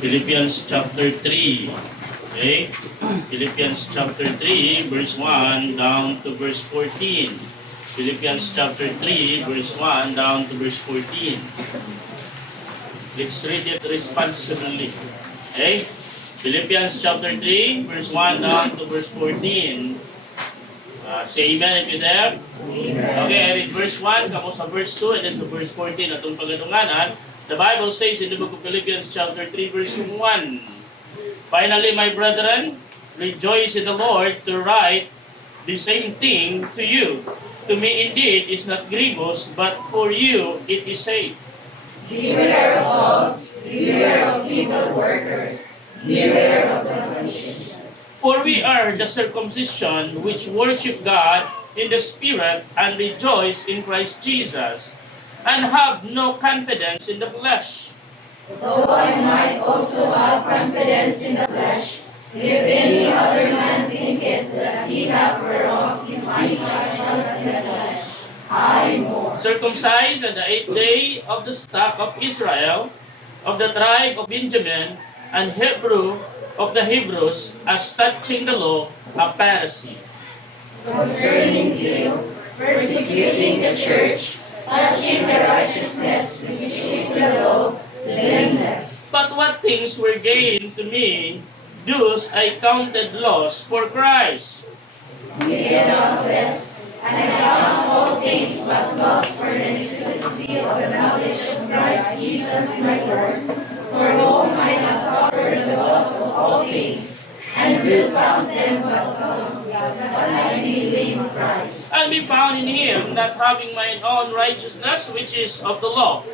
Philippians chapter 3. Okay? Philippians chapter 3, verse 1 down to verse 14. Philippians chapter 3, verse 1 down to verse 14. Let's read it responsibly. Okay? Philippians chapter 3, verse 1 down to verse 14. Say amen if you're there. Okay, I read verse 1, kamo sa verse 2, and then to verse 14 atong pagadunganan. The Bible says in the book of Philippians chapter 3, verse 1, finally, my brethren, rejoice in the Lord to write the same thing to you. To me indeed is not grievous, but for you it is safe. Beware of dogs, beware of evil workers, beware of deception. For we are the circumcision which worship God in the Spirit and rejoice in Christ Jesus, and have no confidence in the flesh. Though I might also have confidence in the flesh, if any other man thinketh that he hath whereof he might trust in the flesh, I more. Circumcised on the 8th day of the stock of Israel, of the tribe of Benjamin, and Hebrew of the Hebrews, as touching the law, a Pharisee. Concerning zeal, persecuting the church, touching the righteousness which is the law, blameless. But what things were gained to me, those I counted loss for Christ. Yea, doubtless, and I count all things but loss for the necessity of the knowledge of Christ Jesus my Lord, for whom I have suffered the loss of all things, and do count them but dung, that I may win Christ. And be found in him, not having mine own righteousness, which is of the law,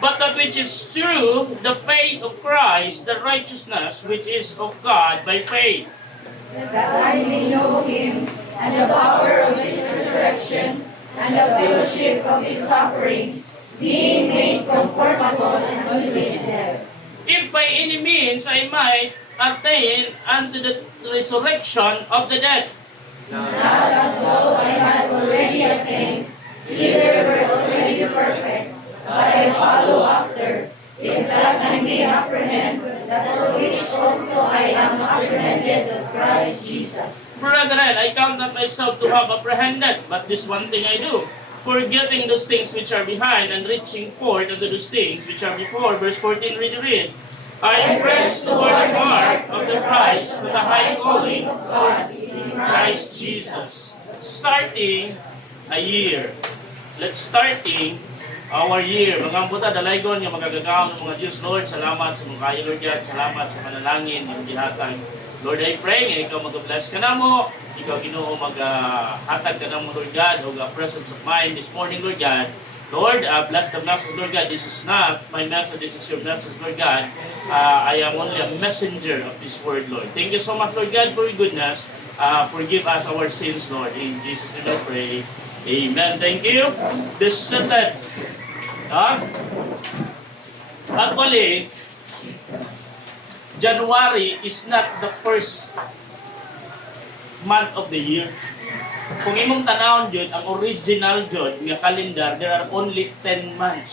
but that which is true, the faith of Christ, the righteousness which is of God by faith. That I may know him, and the power of his resurrection, and the fellowship of his sufferings, being made conformable unto his death. If by any means I might attain unto the resurrection of the dead. Not as though I had already attained, either were already perfect, but I follow after, if that I may apprehend that for which also I am apprehended of Christ Jesus. Brethren, I count not myself to have apprehended, but this one thing I do, forgetting those things which are behind, and reaching forth unto those things which are before. Verse 14, read. I press toward the mark of the prize of the high calling of God in Christ Jesus. Starting a year. Let's starting our year. Mga buta, dalaygon nga magagagaon ng mga Diyos, Lord. Salamat sa mga kayo, Lord God. Salamat sa manalangin, yung gihatag. Lord, I pray nga ikaw mag-bless ka na mo. Ikaw, Ginoo, mag-hatag ka na mo, Lord God, o presence of mind this morning, Lord God. Lord, bless the message, Lord God. This is not my message, this is your message, Lord God. I am only a messenger of this word, Lord. Thank you so much, Lord God, for your goodness. Forgive us our sins, Lord. In Jesus' name I pray. Amen. Thank you. This sentence. Actually, January is not the first month of the year. Kung imong tanawon jud ang original jud nga calendar, there are only 10 months.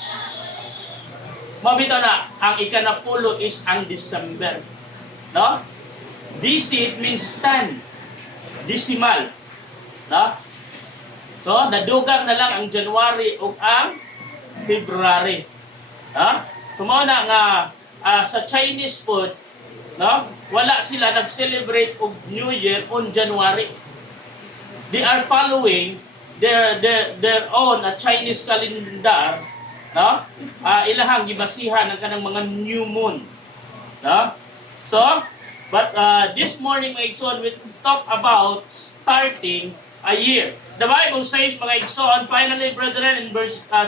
Mabito na ang ikanapulo is ang December. No? DC means 10. Decimal. No? So, nadugang na lang ang January ug ang February. No? Kumao na nga sa Chinese food, no? Wala sila nag-celebrate og New Year on January. They are following their own Chinese calendar, no? Ilahang gibasihan ang kanang mga new moon, no? So, but this morning, mga igsoon, we talk about starting a year. The Bible says, mga igsoon, finally, brethren, in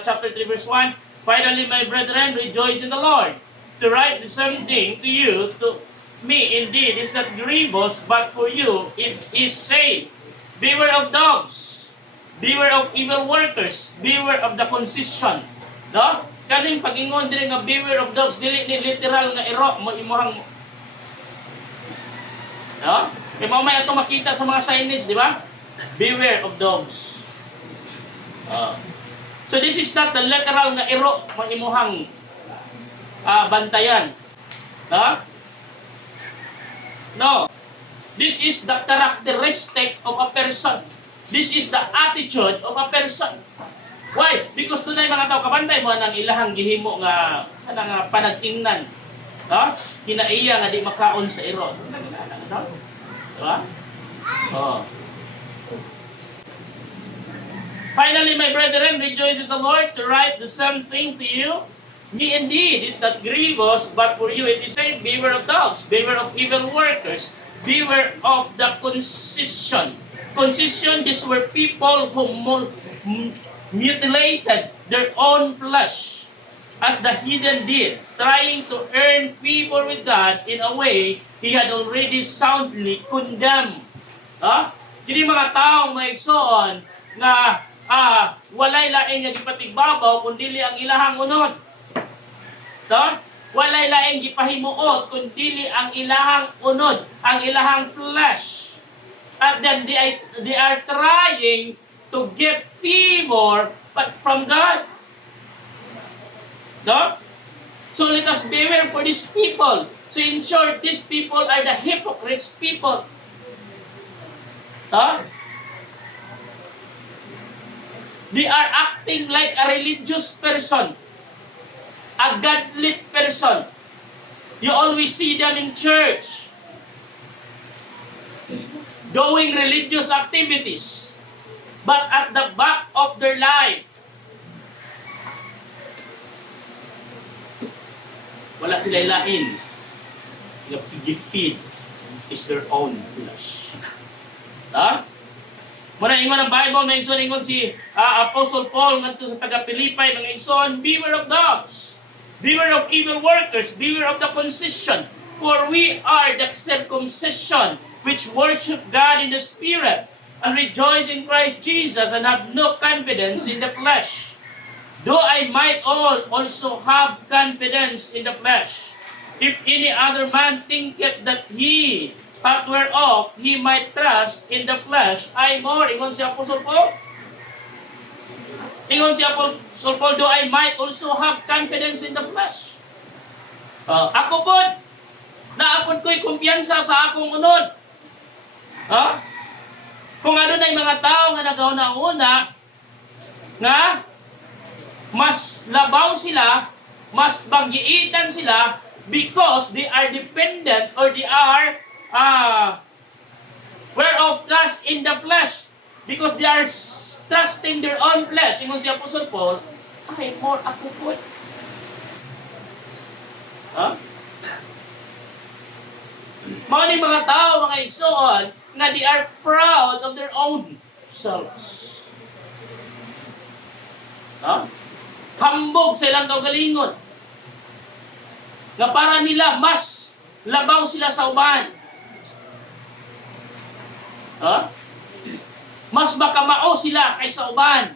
chapter 3, verse 1, finally, my brethren, rejoice in the Lord. To write the same thing to you, to me, indeed, is not grievous, but for you, it is safe. Beware of dogs. Beware of evil workers. Beware of the concision. No? Kaning pag-ingon diri nga beware of dogs, dili ni literal nga iro mo imuhang. No? Kay mamaya ato makita sa mga signage, di ba? Beware of dogs. So this is not the literal nga iro mo imuhang bantayan. No? No. This is the characteristic of a person. This is the attitude of a person. Why? Because tunay mga tao, kabantay mo ang ilahang gihimo nga panag-ingnan. No? Kinaiya nga di makaon sa iro. No? Diba? Oh. Finally, my brethren, rejoice in the Lord to write the same thing to you. Me indeed is not grievous, but for you it is said, beware of dogs, beware of evil workers, beware of the concision. Concision, these were people who mutilated their own flesh as the heathen did, trying to earn favor with God in a way he had already soundly condemned. Kini mga taong maigsoon na walay laing nga gipatigbabaw kundi ang ilahang unod. Walay laing gipahimuot kundi ang ilahang unod, ang ilahang flesh. At then they are trying to get favor but from God. So let us beware for these people. So in short, these people are the hypocrites people. They are acting like a religious person, a godly person. You always see them in church, doing religious activities, but at the back of their life, wala sila lain. Sila feed is their own flesh. Muna ingon ang Bible, may ingon si Apostle Paul ngadto sa taga-Pilipay, mga ingon, beware of dogs, beware of evil workers, beware of the concision, for we are the circumcision which worship God in the Spirit and rejoice in Christ Jesus and have no confidence in the flesh. Though I might also have confidence in the flesh. If any other man thinketh that he hath whereof he might trust in the flesh, I more. Ingon si Apostle Paul. Ingon si Apostle Paul, though I might also have confidence in the flesh. Ako po, naapod ko'y kumpiyansa sa akong unod. Kung ano na yung mga tao nga nagauna-una, nga mas labaw sila, mas banggiitan sila because they are dependent or they are whereof trust in the flesh, because they are trusting their own flesh. Ingon si Apostle Paul, ay more ako po. Mga mga tao, mga igsoon, nga they are proud of their own selves. Hambog sa ilang kaugalingon. Nga para nila mas labaw sila sa uban. Mas makamao sila kaysa uban.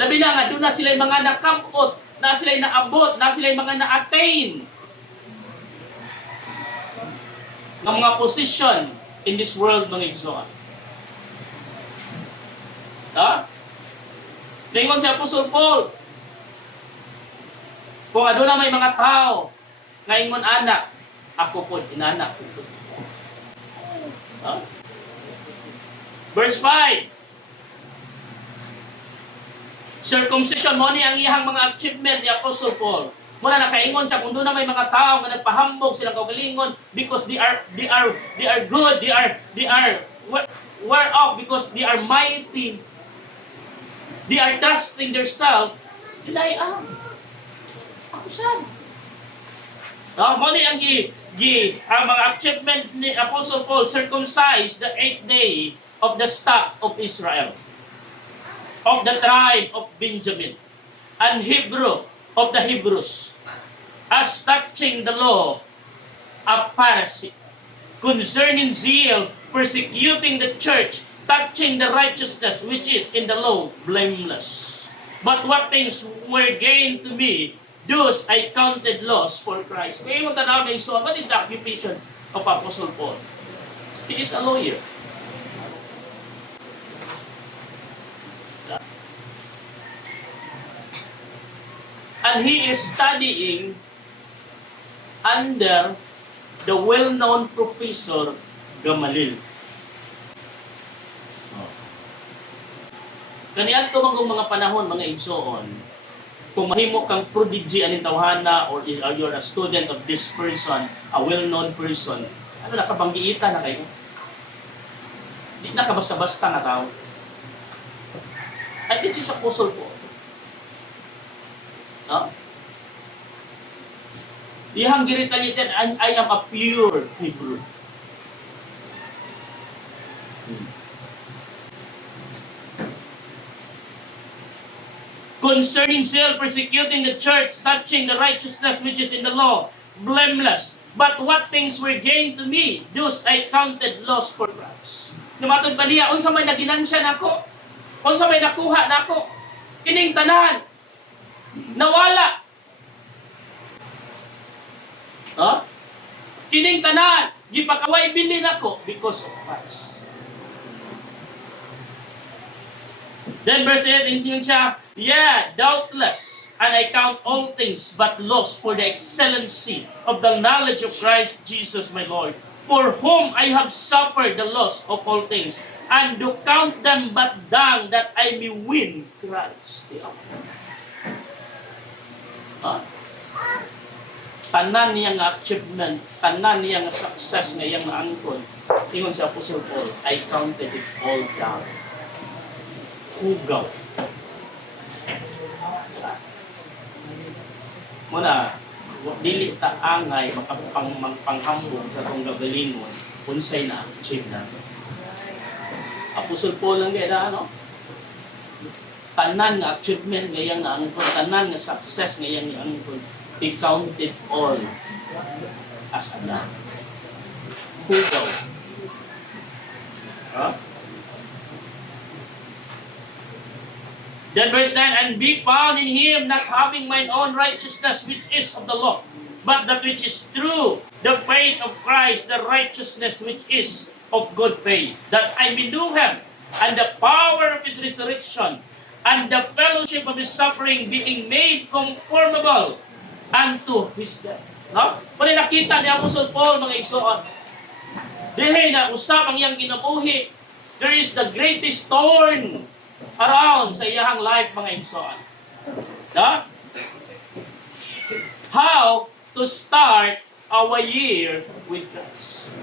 Labi na nga, doon na sila yung mga nakamot, na sila yung naabot, na sila yung mga na-attain ng mga position in this world, mga igsoon. Lingon si Apostle Paul, kung ano na may mga tao nga ingon anak, ako po, inanak ko po. Verse 5, circumcision mo ni ang iyang mga achievement ni Apostle Paul. Muna nakaingon siya kung doon na may mga tao nga nagpahambog silang kaugalingon because they are good, they are whereof because they are mighty. They are trusting themselves. Dili ang ako sad. Muna ang ang mga achievement ni Apostle Paul, circumcised the 8th day of the stock of Israel, of the tribe of Benjamin, and Hebrew of the Hebrews, as touching the law of Pharisee, concerning zeal, persecuting the church, touching the righteousness which is in the law, blameless. But what things were gained to me, those I counted loss for Christ. Kaya yung tanaw na iso, what is the occupation of Apostle Paul? He is a lawyer. And he is studying under the well-known Professor Gamaliel. Kaniadto man mga panahon, mga igsoon, kung mahimo kang prodigy aning tawhana or you're a student of this person, a well-known person, ano nakabanggiita na kayo? Di na ka basta-basta nga tao. I think it's Apostle Paul. No? Dihang giritalitan, I am a pure Hebrew. Concerning zeal, persecuting the church, touching the righteousness which is in the law, blameless. But what things were gained to me, those I counted loss for Christ. Namatod pa niya, unsa may naginansya nako, unsa may nakuha nako, kining tanan, nawala. Huh? Kining tanan, gipakaway bili nako because of Christ. Then verse 8, intinyon siya, yeah, doubtless, and I count all things but loss for the excellency of the knowledge of Christ Jesus my Lord, for whom I have suffered the loss of all things, and do count them but dung that I may win Christ. Tanan niyang achievement, tanan niyang success na iyang naangkon, ingon sa Apostle Paul, I counted it all down. Hugaw. Muna, dili ta angay makapanghambog sa itong gagalingon unsay na achieve na. Apostle Paul lang gaya ano? Tanan nga achievement ngayang naangkon, tanan nga success ngayang naangkon, he counted all as a lamb. Hugaw. Huh? Then verse 9, and be found in him, not having mine own righteousness which is of the law, but that which is true, the faith of Christ, the righteousness which is of good faith, that I may know him, and the power of his resurrection, and the fellowship of his suffering, being made conformable unto his death. No? Kung nakita ni Apostle Paul, mga igsoon, dili na usap ang iyang kinabuhi, there is the greatest thorn around sa iyang life, mga igsoon. No? How to start our year with Christ.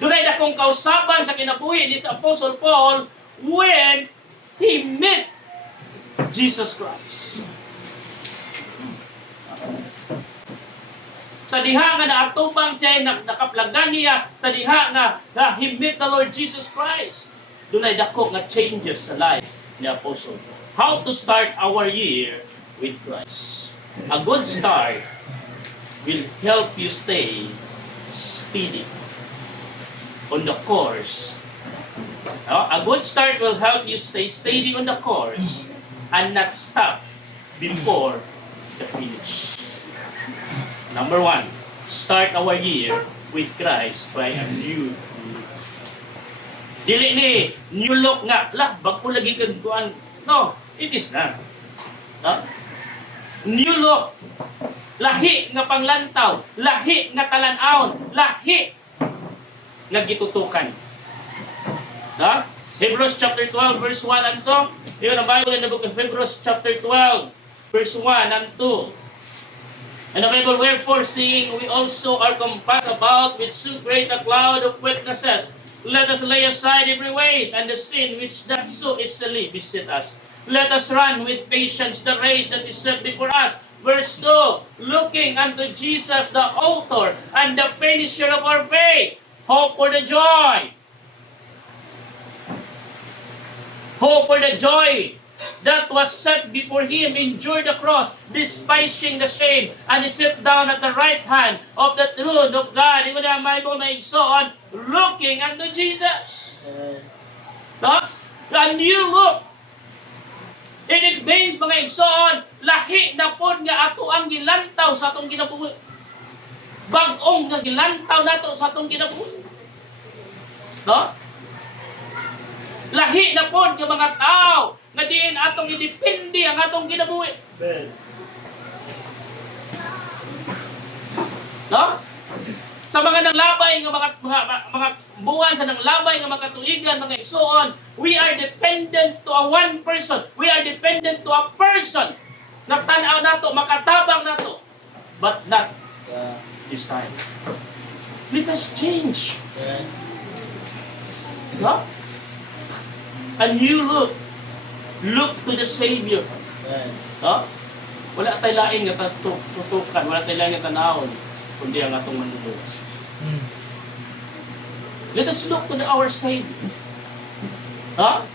Dunay dakong kausaban sa kinabuhi ni Apostle Paul when he met Jesus Christ. Sa diha nga naatubang siya, nakaplagan niya, sa diha nga he met the Lord Jesus Christ. Dunay dako nga changes sa life ni Apostle. How to start our year with Christ. A good start will help you stay steady on the course. A good start will help you stay steady on the course and not stop before the finish. Number 1, start our year with Christ by a new dili ni new look nga, bago lagi kang kuan. No, it is not. New look. Lahi nga panglantaw, lahi nga talan-aon, lahi nga gitutukan. Hebrews chapter 12 verse 1 and 2. Yun ang Bible in the book of Hebrews chapter 12 verse 1 and 2. And the Bible, wherefore seeing we also are compassed about with so great a cloud of witnesses, let us lay aside every weight and the sin which doth so easily beset us. Let us run with patience the race that is set before us. Verse 2, looking unto Jesus, the author and the finisher of our faith. Hope for the joy. Hope for the joy that was set before him, endured the cross, despising the shame, and he sat down at the right hand of the throne of God. Ito na ang Bible may igsoon, looking unto Jesus. No? A new look. It means, mga igsoon, lahi na po nga ato ang gilantaw sa atong ginabuhi. Bag-ong nga gilantaw nato sa atong ginabuhi. No? Lahi na po nga mga tao nga diin atong idepende ang atong ginabuhi. Sa mga nanglabay ng mga buwan sa nanglabay ng mga katuigan, mga igsoon, we are dependent to a one person. We are dependent to a person. Nagtanaw nato, makatabang nato. But not this time. Let us change. No? And you look to the Savior. No? Wala tayo lain nga tutukan, wala tayo lain nga tanawon, kundi ang atong manluluwas. Let us look to our Savior.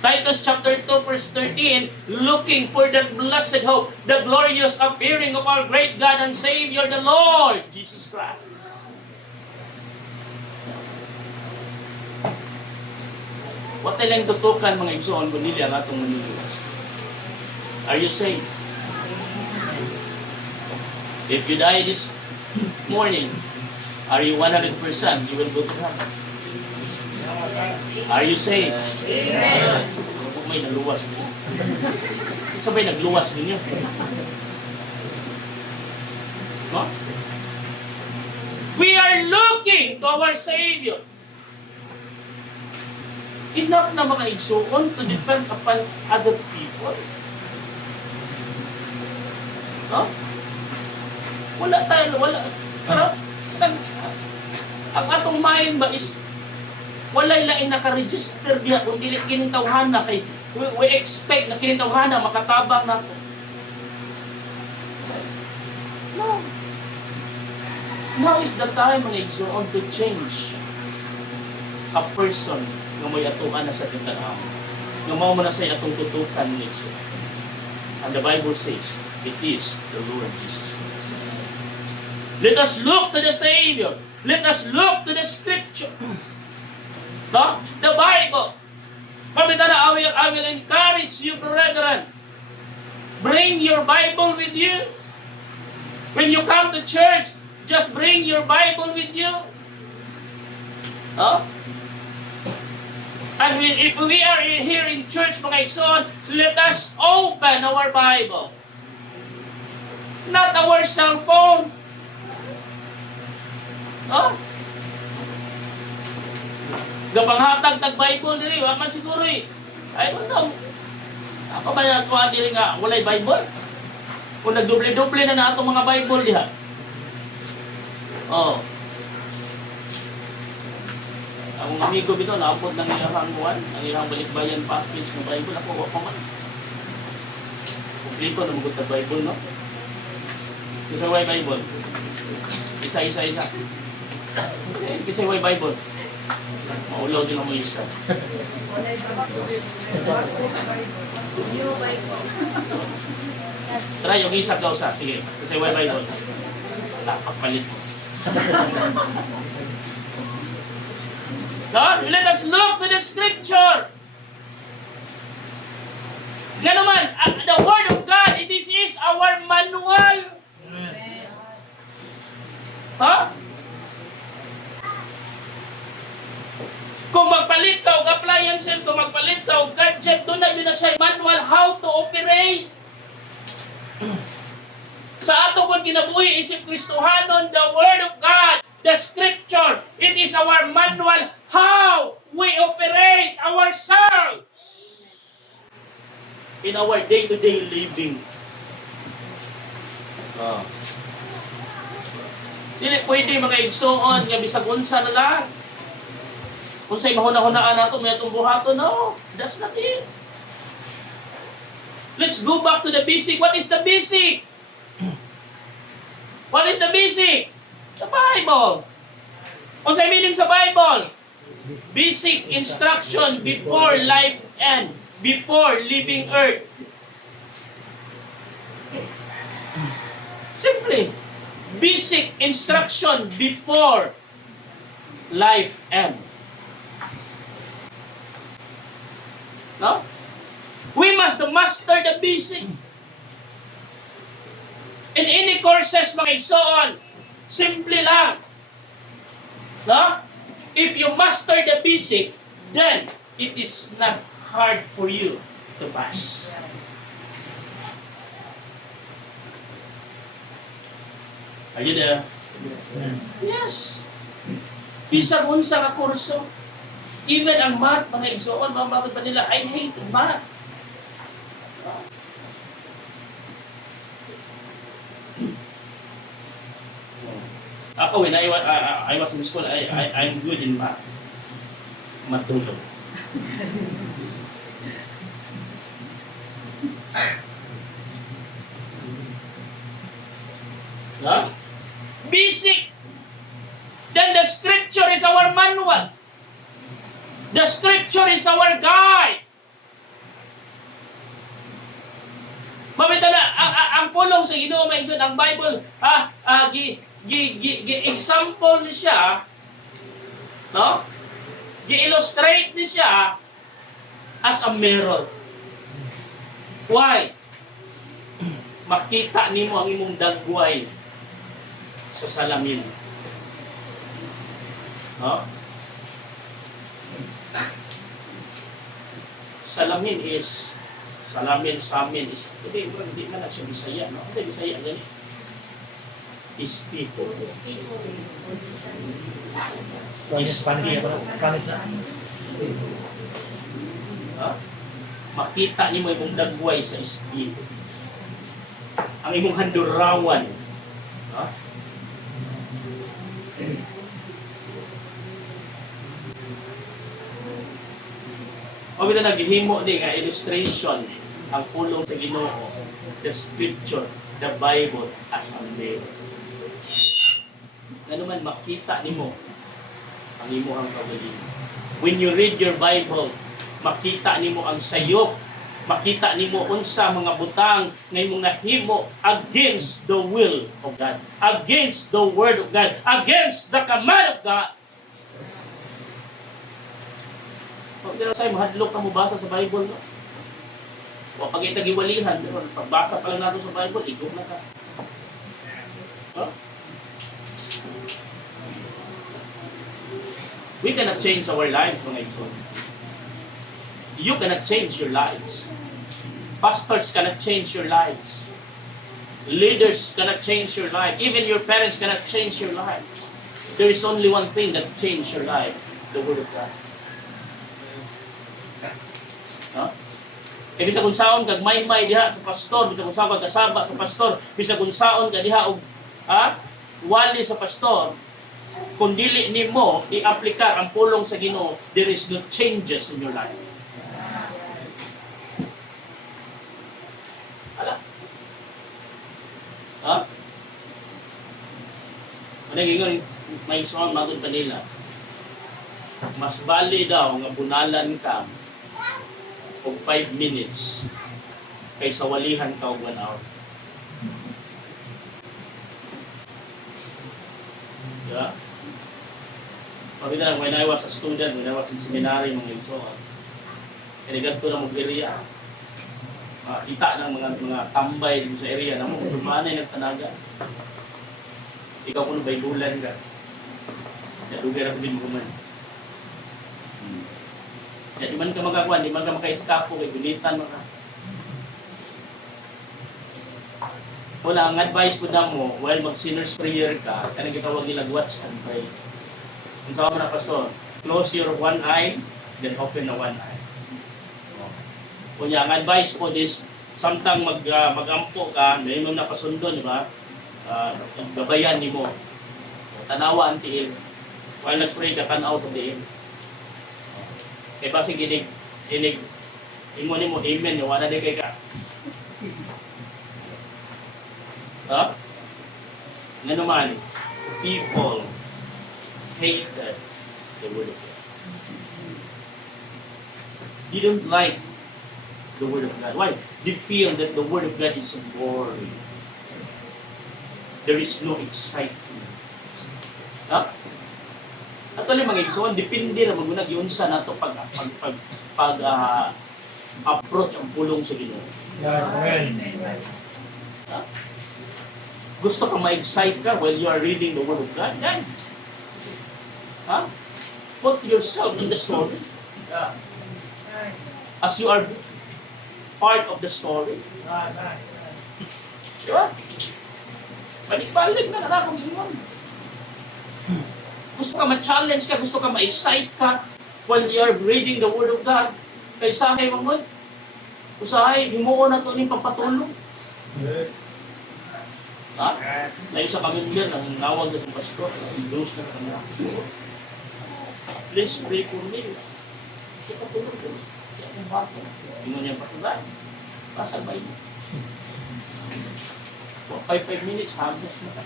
Titus chapter 2 verse 13, looking for that blessed hope, the glorious appearing of our great God and Savior, the Lord Jesus Christ. What tayo lang tutukan mga igsoon, kundi ang atong manluluwas. Are you saved? If you die this morning, are you 100% you will go to heaven? Are you saved? Amen. Kung may nagluwas ninyo. Sabay nagluwas ninyo. No? We are looking to our Savior. Enough na mga igsoon to depend upon other people. No? Wala tayo, wala. Ang atong mind ba is walay lain naka-register diha kung dili kinitawhana kay we expect na kinitawhana makatabang na ko. No. Now is the time mga igsoon to change a person nga may atuan na sa kitanaw. Nga mao man na sa atong tutukan ni igsoon. And the Bible says, it is the Lord Jesus Christ. Let us look to the Savior. Let us look to the Scripture. No? The Bible. Pamintana, I will encourage you, brethren. Bring your Bible with you. When you come to church, just bring your Bible with you. No? And if we are here in church, mga igsoon, let us open our Bible. Not our cell phone. No? Gapanghatag tag Bible diri, wa man siguro eh. I don't know. Ako ba nagkuha diri nga walay Bible? Kung nagdoble-doble na nato mga Bible diha. Oh. Ang amigo bitaw naapod ng iyang buwan, ang iyang balikbayan package ng Bible ako wa pa man. Kumpleto na mugot ta Bible no. Isa way Bible. Isa. Okay, kasi way Bible. Maulaw din mo isa. Try yung isa daw sa. Sige, kasi way Bible. Pagpalit mo. God, let us look to the Scripture. Nga naman, the Word of God, this is our manual. Kung magpalit ka og appliances, kung magpalit ka og gadget, doon na yun na siya manual how to operate. Sa ato kung kinabuhi isip Kristohanon, the Word of God, the Scripture, it is our manual how we operate ourselves in our day-to-day living. Dili pwede mga igsoon nga bisag unsa na lang. Unsay mahuna-hunaan nato may atong buhaton, no. That's not it. Let's go back to the basic. What is the basic? What is the basic? The Bible. Unsay meaning sa Bible? Basic instruction before life end, before leaving earth. Simply, basic instruction before life end. No? We must master the basic. In any courses, mga igsoon, simple lang. No? If you master the basic, then it is not hard for you to pass. Are you there? Yes. Bisag unsa ka kurso. Even ang math, mga igsoon, mga pa nila, I hate math. Ako, when I was in school, I'm good in math. Matulog. Huh? Basic. Then the scripture is our manual. The scripture is our guide. Mamita na, ang pulong sa Ginoo maigsoon ang Bible, example ni siya, no? Gi-illustrate ni siya as a mirror. Why? Makita nimo ang imong dagway sa salamin. No? Salamin sa amin is, hindi man na siya Bisaya, no? Hindi Bisaya, gani. Is people. Makita niyo mo imong dagway sa espiritu. Ang imong handurawan. No? O kita naghihimo di nga illustration ang pulong sa Ginoo, the scripture, the Bible as a mirror. Ano man makita nimo ang imong kaugalingon. When you read your Bible, makita nimo ang sayop, makita nimo unsa mga butang nga imong nahimo against the will of God, against the word of God, against the command of God. Pag tinasay, mahadlok ka mo basa sa Bible, no? O pag itagiwalihan, pagbasa pa lang natin sa Bible, igong na ka. Huh? We cannot change our lives, mga igsoon. You cannot change your lives. Pastors cannot change your lives. Leaders cannot change your life. Even your parents cannot change your life. There is only one thing that changes your life, the Word of God. No? E bisa kung saon kag may diha sa pastor, bisa kung saon kag kasaba sa pastor, bisa kung saon ka diha og wali sa pastor, kung dili nimo i-aplikar ang pulong sa Ginoo, there is no changes in your life. Ala? Ha? Ano gingon may song magod pa nila? Mas bali daw nga bunalan ka og 5 minutes kaysa walihan ka og 1 hour. Yeah? Pagkita lang, when I was a student, when I was in seminary, mga igsoon, kanigat ko na mag-area. Kita ng mga tambay din sa area na mo, kumanay nagtanaga. Ikaw kung ba'y lulan ka. Nalugar ako din mo man. Di man ka magakuan, di man ka maka-eskapo, kay gunitan mo ka. Wala, ang advice ko na mo, while mag-sinner's prayer ka, kanang gitawag nila watch and pray. Kung saan mo na, Pastor, close your one eye, then open the one eye. Kunya, ang advice ko is, samtang mag-ampo ka, may mo na pasundo, di ba? Gabayan ni mo. Tanawa ang tiil. While nag-pray ka, tanaw sa tiil. Kaya basi ginig, imo ni mo, amen, yung wala din kay ka. Ha? Nga naman, people hated the Word of God. They don't like the Word of God. Why? They feel that the Word of God is boring. There is no excitement. Ha? Actually, mga igsoon, depende na magunag yun sa nato approach ang pulong sa Ginoo. Ha? Gusto ka ma-excite ka while you are reading the Word of God? Yan. Ha? Put yourself in the story. As you are part of the story. Diba? Balik-balik na akong ingon. Gusto gusto ka ma-challenge ka, gusto ka ma-excite ka while you are reading the Word of God. Kaya usahay mo mo. Usahay, himuon na ito ni papatulong. Ha? Dahil sa pamilya, nang nawag na ng pastor, endorse na kanya. Please pray for me. Kasi patulong ko. Kasi akong bata. Hindi mo niya patulay. Pasabay mo. 5 minutes, habos na ka.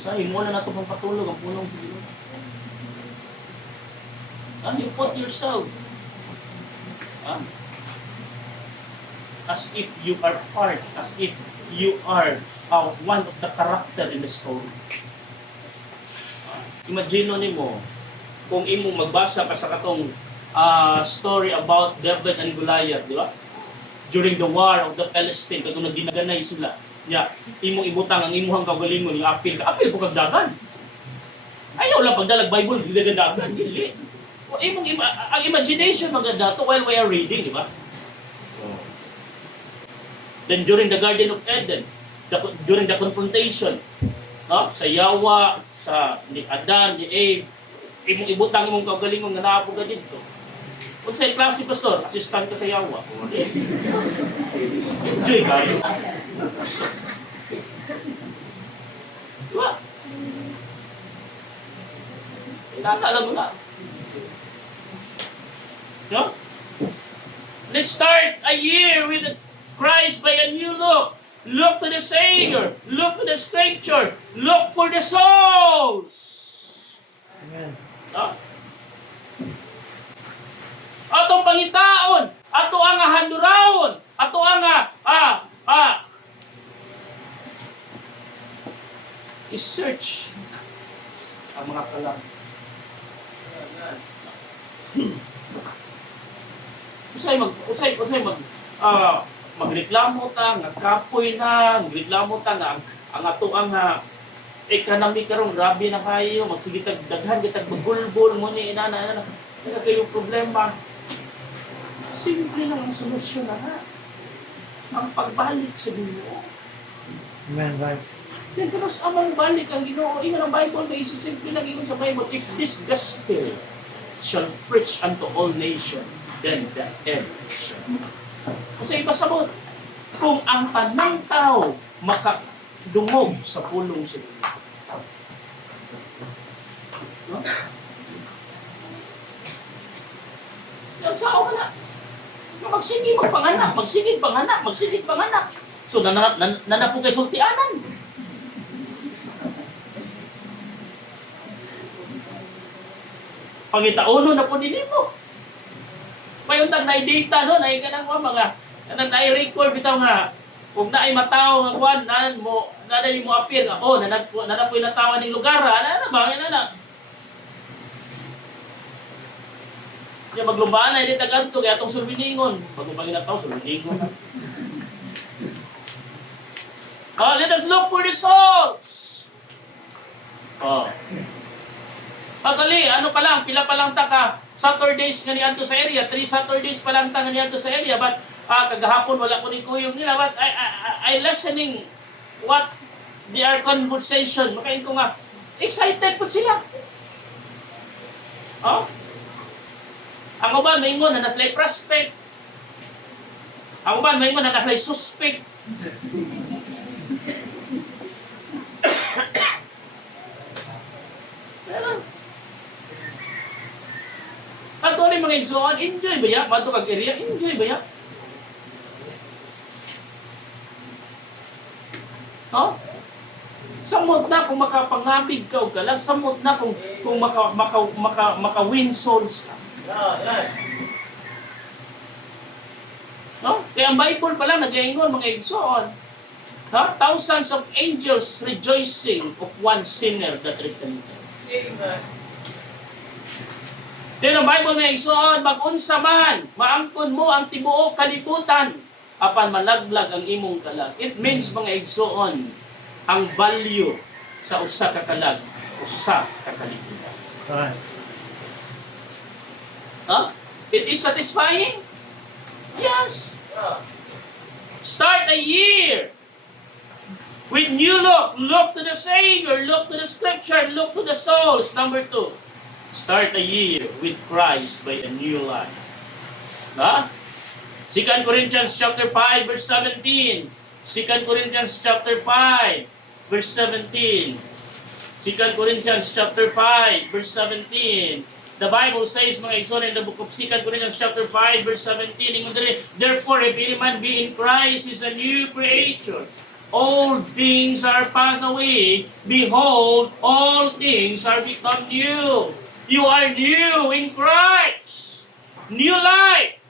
Usahin mo na ito pang patulog ang punong Diyos. And you put yourself as if you are part, as if you are one of the character in the story. Imagine mo kung imo magbasa ka sa katong story about David and Goliath, di ba? During the war of the Palestine, kung nagdinaganay sila, imong ibutang ang imuhang kagalingon, yung apil po kagdagan. Ayaw lang pagdalag Bible, didagadagan, dili. Ang imagination maganda to while we are reading, di ba? Then during the Garden of Eden, during the confrontation, sa Yawa, sa ni Adan, ni Abe, imong ibutang imong kagalingon nga naapo ka dito. Kung sa klase, pastor, assistant ka sa Yawa. Enjoy kayo. Diba? Alam mo na. No? Let's start a year with Christ by a new look. Look to the Savior. Look to the Scripture. Look for the souls. Amen. No? Atong pangitaon, ato ang handuraon, ato ang i-search ang mga kalang. Usay magreklamo ta nga kapoy na, magreklamo ta nga ang ato ang economy karon grabe na kayo, magsige tag daghan kitag magulbol mo ni inana kayo problema. Simple lang ang solusyon na nga. Ang pagbalik sa Ginoo. Amen, right. Then tapos amang balik ang Ginoo. Ingon ang Bible, may simple lang ingon sa Bible. If this gospel shall preach unto all nations, then the end shall. Kung sa ipasabot, kung ang tanang tao makadungog sa pulong sa Ginoo. No? Sao ka na? Magsige magpanganak, magsige panganak. So nanapo kay sultianan. Pangitauno na po din mo. Mayuntag na data no, na kanang mga na-record bitaw nga kung naay mataw nga kuan nanan mo appear nga nanapoy na tawa ning lugar ana ba ana. Yung maglumbaan na, hindi taganto, kaya itong sulbiningon. Pag-ubangin na tao, sulbiningon na. Let us look for the souls. Pagkali, pila pa lang taka, Saturdays nga niyanto sa area, 3 Saturdays pa lang ta nga niyanto sa area, but kagahapon wala ko ni kuyong nila, but I listening what their conversation, makain ko nga, excited po sila. Ang uban maingon na naslay prospect. Ang uban maingon na naslay suspect. Ato ni mga igsoon, enjoy ba ya? Mato kag area, enjoy ba ya? Samot na kung makapangapig ka o kalag, samot na kung maka-win souls ka. No? Kaya ang Bible pala nag-iingon mga igsoon. Thousands of angels rejoicing of one sinner that repented. Amen. Then ang Bible mga igsoon, mag-unsa man, maangkon mo ang tibuok kalibutan, apan malaglag ang imong kalag. It means mga igsoon, ang value sa usa ka kalag, usa ka kalibutan. Right. It is satisfying? Yes. Start a year with new look. Look to the Savior. Look to the Scripture. Look to the souls. Number 2, start a year with Christ by a new life. Ha? 2 Corinthians chapter 5, verse 17. 2 Corinthians chapter 5, verse 17. 2 Corinthians chapter 5, verse 17. The Bible says, mga igsoon, in the book of 2 Corinthians chapter 5, verse 17, therefore, if any man be in Christ, is a new creature. All things are passed away. Behold, all things are become new. You are new in Christ. New life.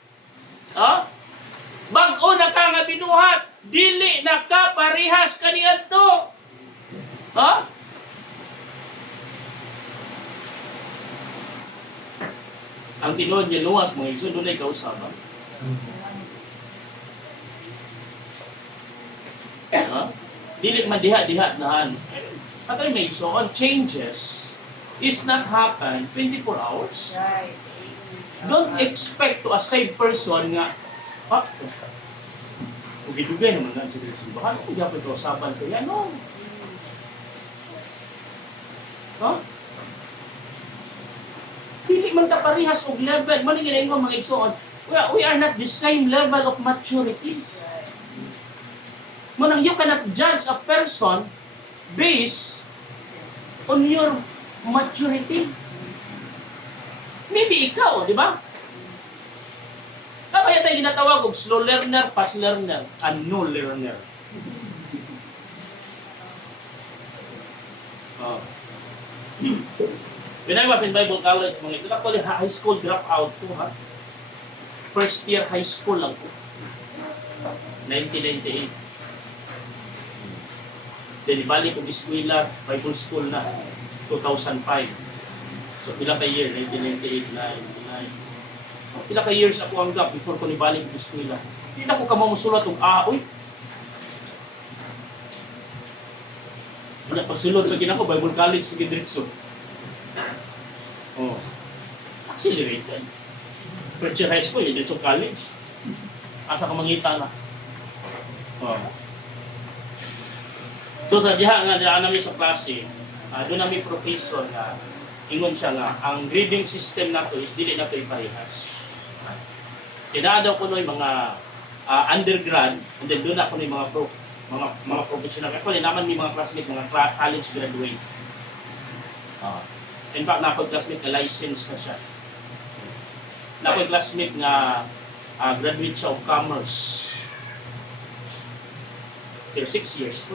Bag-o na ka nga binuhat. Dili na ka parihas kaniadto. Ang tinuod niya luwas, mga igsoon, doon ay kausaban. Dili man diha-diha nahan. Katay may igsoon, changes is not happen 24 hours. Right. Don't expect to a saved person nga, dugay naman na sa simbahan, kung dapat kausaban ko yan, no. Dili man ta parehas og level, man gid ingon mga igsoon. We are not the same level of maturity. Manang you cannot judge a person based on your maturity. Maybe ikaw, di ba? Kaya tayo ginatawag og slow learner, fast learner, and no learner. When I was in Bible college, mga ito, actually high school dropout ko, ha? First year high school lang ko. 1998. Then ibalik ko eskwela, Bible school na, 2005. So pila ka year, 1998, 99. Pila ka years ako ang gap before ko nibalik ko eskwela. Hindi na ko kamamusulat og aoy. Pagsulod lagi na ako, Bible college, pag-diretso. Accelerated. First year high school, yun sa college. Asa ka mangita na. So, sa diha nga, diha namin sa klase, doon namin professor na ingon siya nga, ang grading system na to is dili na to iparehas. Sinadaw ko no yung mga undergrad, and then doon ako no yung mga professional. Actually, naman may mga classmate, mga college graduate. In fact, napag-classmate na license na siya. Napag-classmate nga graduate siya of commerce. Pero 6 years po.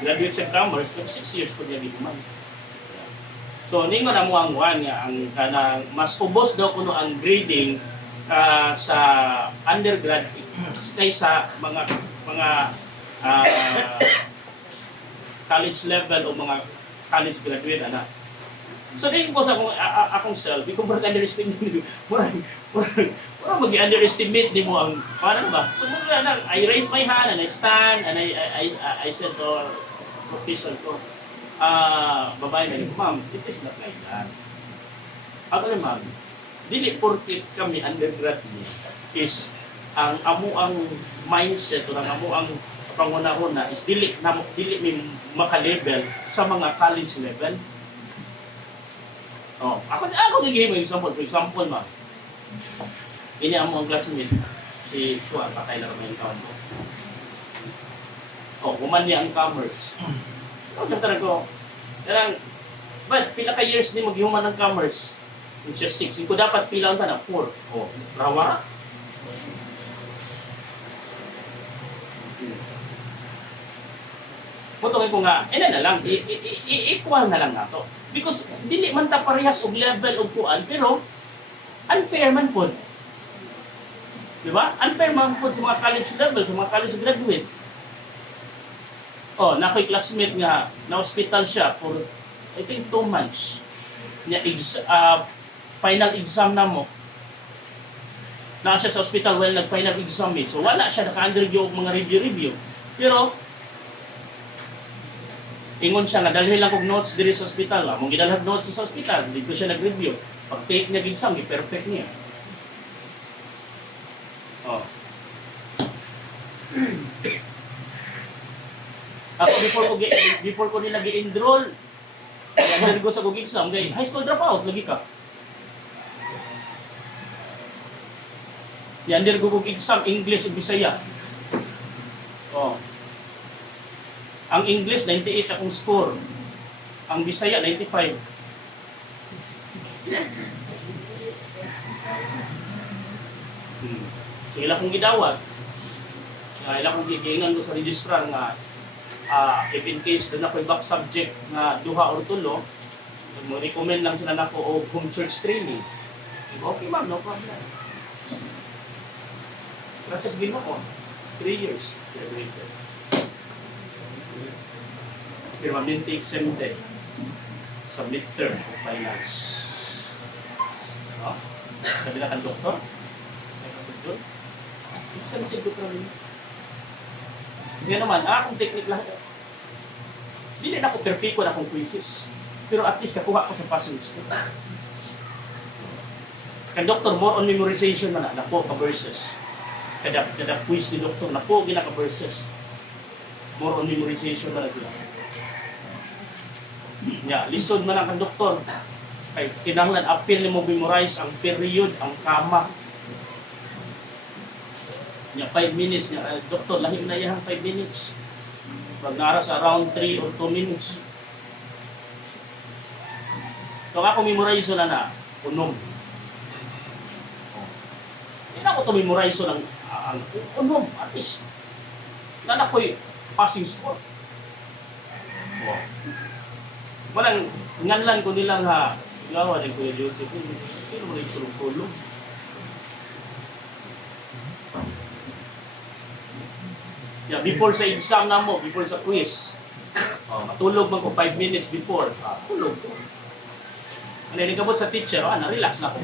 Graduate siya commerce, pero 6 years po niya biguman. So, ningon na mo ang one nga, ang kanang mas ubos daw kuno ang grading sa undergrad kaysa mga college level o mga college graduate ana. So din ko sa akong self, ko murag underestimate ni murag mag-underestimate ni mo ang parang ba. So murag na I raise my hand and I stand and I said to professor ko, babae na ni ma'am, it is not like that. Ako ma'am, dili porket kami undergrad ni is ang amo ang mindset o ang amo ang pangunahuna is dili mi maka-level sa mga college level. Ako nagiging example. For example, ma'am, ini amo ang classmate si Chua, patay na kami yung kawan ko. Human niya ang commerce. Sabi ko, but pila ka years ni mag-human ang commerce? It's just 6. Kung dapat pila ka na 4. Rawa? Putungin ko nga, na lang, equal na lang nato. Because dili man ta parehas og level og kuan, pero unfair man po. Di ba? Unfair man po sa mga college level, sa mga college graduate. Nakoy classmate nga, na-hospital siya for, I think, 2 months. Final exam na mo. Na siya sa hospital while nag-final exam eh. So wala siya, naka-undergo mga review. Pero, ingon siya nga, dalhin lang kong notes diri sa hospital. Mong gidalhan notes sa hospital, dito siya nag-review. Pag-take niya exam, perfect niya. Oh. Ako before ko nila gi-enroll, yan ko sa kong exam, kay high school dropout lagi ka. Yan ko kong exam, English ug Bisaya. Oh. Ang English 98 akong score. Ang Bisaya 95. So ila kong gidawat. Ila kong gigingan ko sa registrar nga if in case na ako'y back subject na duha or tulo, mo recommend lang sila nako og home church training. Okay ma'am, no problem. Gracias Ginoo. 3 years graduated. Permanente exempted sa midterm of finance. No? Sabi na kang doktor? Exempted doktor rin. Ngayon naman, akong technique lahat. Hindi na ako perfect na akong quizzes. Pero at least kakuha ko sa passing score. Kan doktor, more on memorization na po ka-verses. Kada quiz ni doktor, na po ginaka-verses. More on memorization na sila. Yeah, lisod man ang doktor. Kay kinahanglan appeal ni mo memorize ang period, ang kama. Nya 5 minutes nya doktor lahi na yang 5 minutes. Pag naras around 3 or 2 minutes. So ako memorize na unom. Hindi na ako to memorize ng unom at least. Na ko'y passing score. Wow. Walang nganlan ko nilang gawa ni Kuya Joseph. Sino mo yung tulong-tulong? Yeah, before sa exam na mo, before sa quiz. Matulog man ko 5 minutes before. Tulog ko. Ano yung kabot sa teacher, na-relax na ako.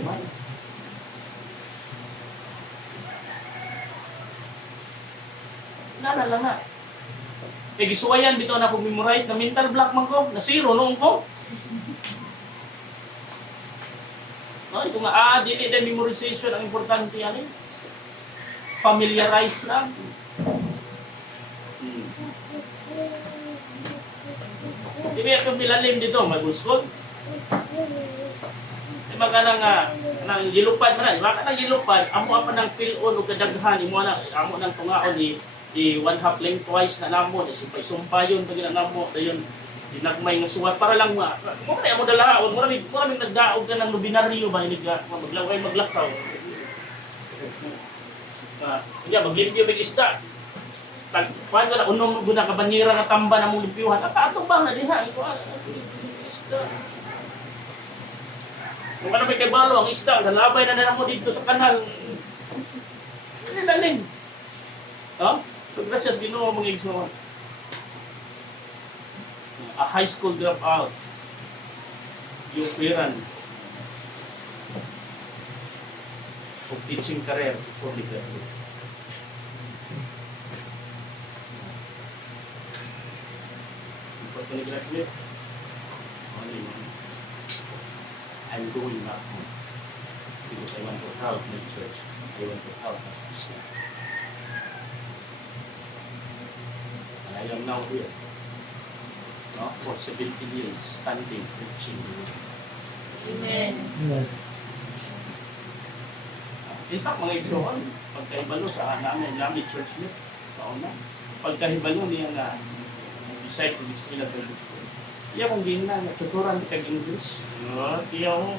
Nana lang na. Eh, gisuwayan dito na akong memorize na mental block man ko, na zero noong ko. No, ito nga, dili din memorization ang importante yan eh. Familiarize lang. Di ba yung nilalim dito, maguskod? Di ba ka nang gilupad mo na, di ba ka nang gilupad, amo pa ng pilon o kadaghan, amo ng tungaon di 1/2 lengthwise na namo, di sumpay-sumpay yun, pag ginanamo, dayon dinagmay nga suwat, para lang mo na mo dalaon, maraming nagdaog ka ng lubinaryo ba, maglakaw. Kaya, maglimpyo may isda. Paano na, unong guna ka banira nga tamba na mong limpyuhan, at atong ba na diha, ito isda. Kung ano may kay balo, ang isda, lalabay na mo dito sa kanal. Nilaling. So, gracias Ginoo mga igsoon. A high school dropout. Yung piran. O teaching career before the graduate. Before the graduate, I'm going back home. Because I want to help my church. I want to help us. I am now here, no, for 17 years, standing, preaching. Amen. Amen. In fact, mga igsoon, pagkahibalo sa namin church niyo, kauna, pagkahibalo niya nga, decide to display na Bible school. Iya kong ginna, tuturan kag English. Iya ko.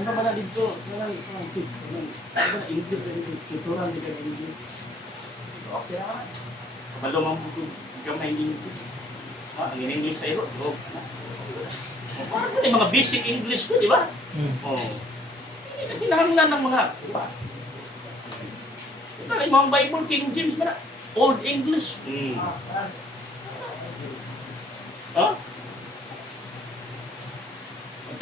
Ano ba na dito? Ano na English, tuturan kag English. Okay naman. Kabalo man po gamay ng English. Ang English sa iro, go. Parang yung mga basic English ko, di ba? Kinahanglan ng mga, di ba? Ito yung mga Bible, King James, mana? Old English.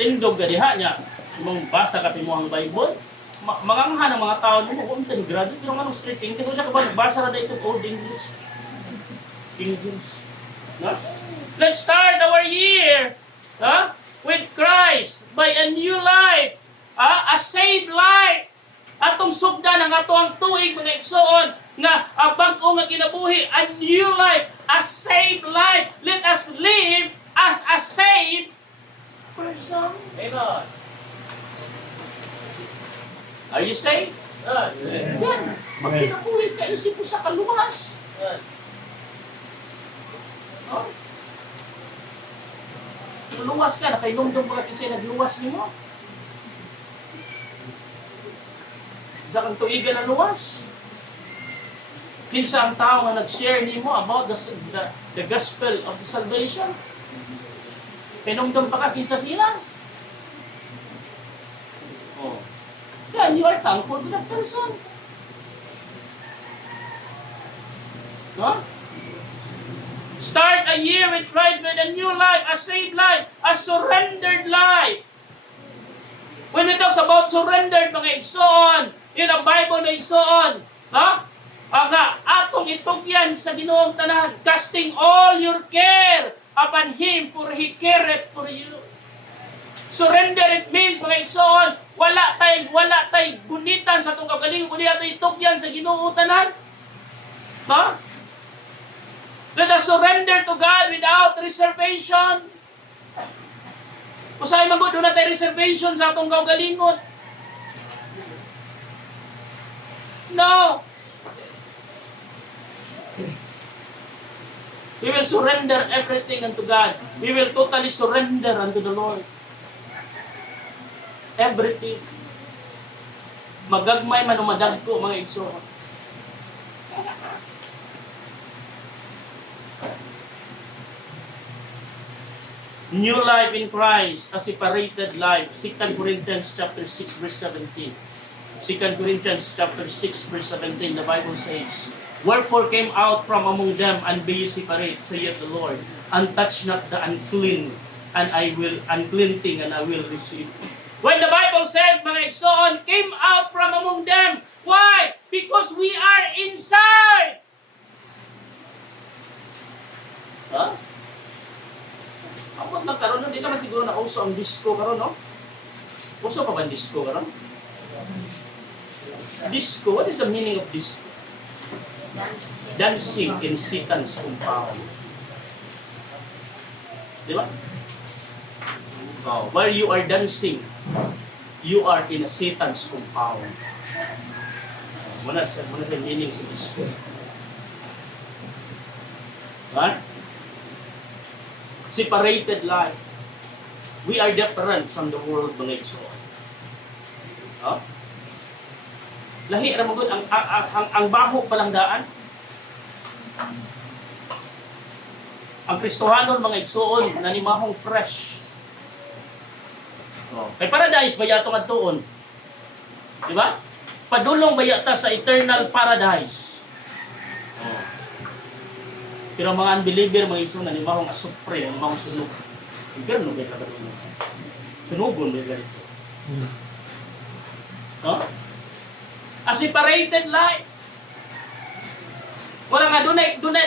Tindog ka diha niya. Mong basa kasi mo ang Bible. Mangangha ng mga tao mo, kung saan graduate, pero anong street English, kung siya ka ba, nagbasa na ito Old English. King James. No? Let's start our year with Christ by a new life, a saved life, Atong sugdan ang ato ang tuig mga igsoon nga bag-o nga kinabuhi, a new life, a saved life. Let us live as a saved person. Amen. Are you saved? Yan. Magkinabuhi ka isip mo sa kaluwas. No? Luwas ka, nakainumdum pa kasi nagluwas niyo. Sa kang tuigan na luwas. Kinsa ang tao nga nag-share nimo about the gospel of the salvation. Pinumdum pa ka kinsa sila. Oh. Yeah, you are thankful to that person. No? Start a year with Christ with a new life, a saved life, a surrendered life. When we talk about surrendered, mga igsoon, in ang Bible, mga igsoon, nga atong itugyan sa Ginoong tanan, casting all your care upon Him, for He careth for you. Surrender, it means, mga igsoon, wala tay gunitan sa itong kagaling, kundi ato itugyan sa Ginoong tanan. Let us surrender to God without reservation. Usay man doon na tayo reservation sa atong kaugalingon. No. We will surrender everything unto God. We will totally surrender unto the Lord. Everything. Magagmay man o madagko, mga igsoon. New life in Christ, a separated life. 2 Corinthians chapter 6 verse 17. 2 Corinthians chapter 6 verse 17, the Bible says, "Wherefore came out from among them, and be ye separate, saith the Lord, and touch not the unclean, and I will unclean thing, and I will receive." When the Bible said, mga igsoon, came out from among them, why? Because we are inside. Huh? Ako nagkaroon, hindi naman siguro na uso ang disco karon, no? Uso pa ba ang disco karon? Disco, what is the meaning of disco? Dancing in Satan's compound. Di ba? Where you are dancing, you are in a Satan's compound. Muna sa meaning sa disco. Right? Separated life. We are different from the world, mga igsoon. Lahi ra magud ang baho palang daan. Ang Kristohanon, mga igsoon, nanimahong fresh. Kay paradise ba yatong adtuon? Di ba? Padulong ba yata sa eternal paradise? Pero mga unbeliever, mga igsoon, nanimahong asupre, nanimahong sunog. Pero no, may kagadunan. Sunugon, may ganito. A separated life. Wala nga